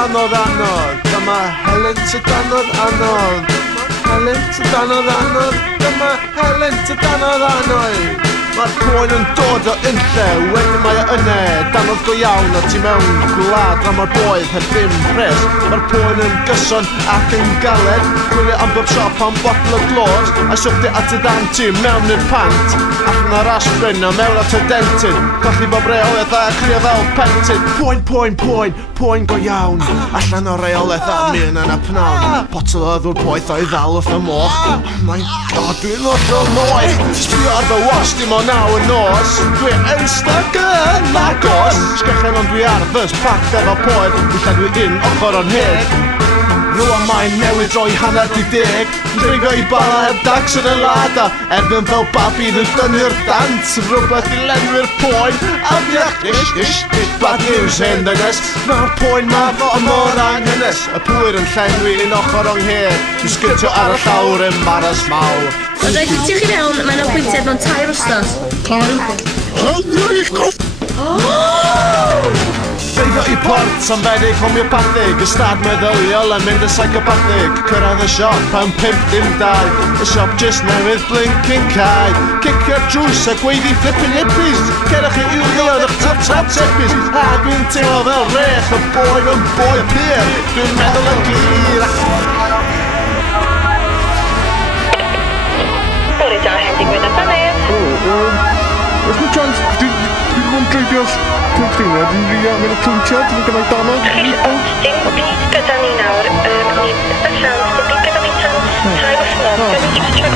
danodd anodd. Dyma Helen Tydanodd anodd. Helen Tydanodd anodd. Dyma Helen Tydanodd anodd. Mae'r poen yn dod o unlle, wedyn mae o yne, danodd go iawn a ti mewn gwlad a mae'r boedd heb ddim pres. Mae'r poen yn gyson ac yn galed, gwylio am bob siop am botl o glos, a siwchdi at y dan ti mewn i'r pant, allan o'r aspirin a mewn at y dentyn, colli bob reolaeth a crio fel pentyn. Poen go iawn, allan o'r reolaeth a mi'n yn y pnawn, potl o ddwl poeth o'i ddal wrth y moch. Oh my god, dwi'n ollol noeth, sbio ar fy was dim o naw y nos. Dwi'n eistedd yn agos, sgechen ond dwi ar fys pact efo poed, illa dwi un ochr o'n hyd. Rwan mae'n newid roi hanner di deg, dringo i bala heb dags yn y lada, erbyn fel babi yn dynnu'r dant, rhywbeth i lenwi'r poen, a fiach bad news hyn dynes. Mae'r poen ma fo mor anghynnes, y pwyr yn llenwi un ochr o'n hyd, dwi'n sgyrtio ar y llawr embaras mawr. Ond rhaid i ti chi fewn, mae'n apwyntiad mewn 2 wsnos. Beiddo i port am fedig homeopathic, ystad meddyliol yn mynd yn psychopathic, cyrraedd y siop am 5-2, y siop just newydd blinking cae, cicio'r drws a gweiddi flipping hippies, cerwch i wyliodd eich tap sepis, a dwi'n teimlo fel rech y boi yn boi pyr, dwi'n meddwl yn glir. Bore da, hen digwydd yn fannu. Oes na chance, dwi'n mwyn dreibio'r cynllunio, dwi'n rili angen y clwyntiad, dwi'n gyda'i danodd. Ond dim byd gyda ni nawr, nid y siawns, dim byd gyda ni tan 2 wthnos.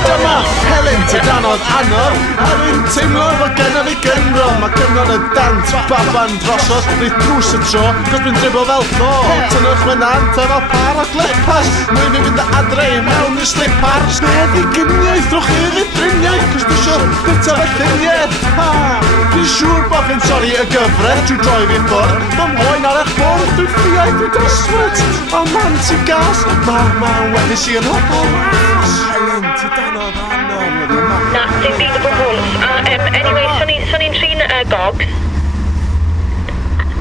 Dyma Helen Tydanodd anodd, a dwi'n teimlo fo genna fi gynro. Mae cyfnod y dant baban drosodd, nid drws y tro, cos dwi'n driblo fel tho. Tynnwch fy nant efo par o glepas, mwyn i fynd adre i mewn i'r slipars. Beth i gyniaeth rwch i ddifriniau, cos dwi'n siwr bita fy lluniau. Dwi'n siŵr bod chi'n torri y gyfres trwy droi fi ffwrdd. Mae'n moyn ar eich bwrdd, dwi'n ffiau, dwi'n deswyd. O man ti gas, mae'n weddus i yn hobl. Helen Tydanodd anodd. Na, dim byd o bobl. Anyway, son i'n trin gogs.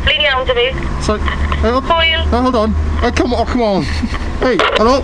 Bli'n iawn dy fi. So, Hwyl. hold on. Come on. Hey, hello?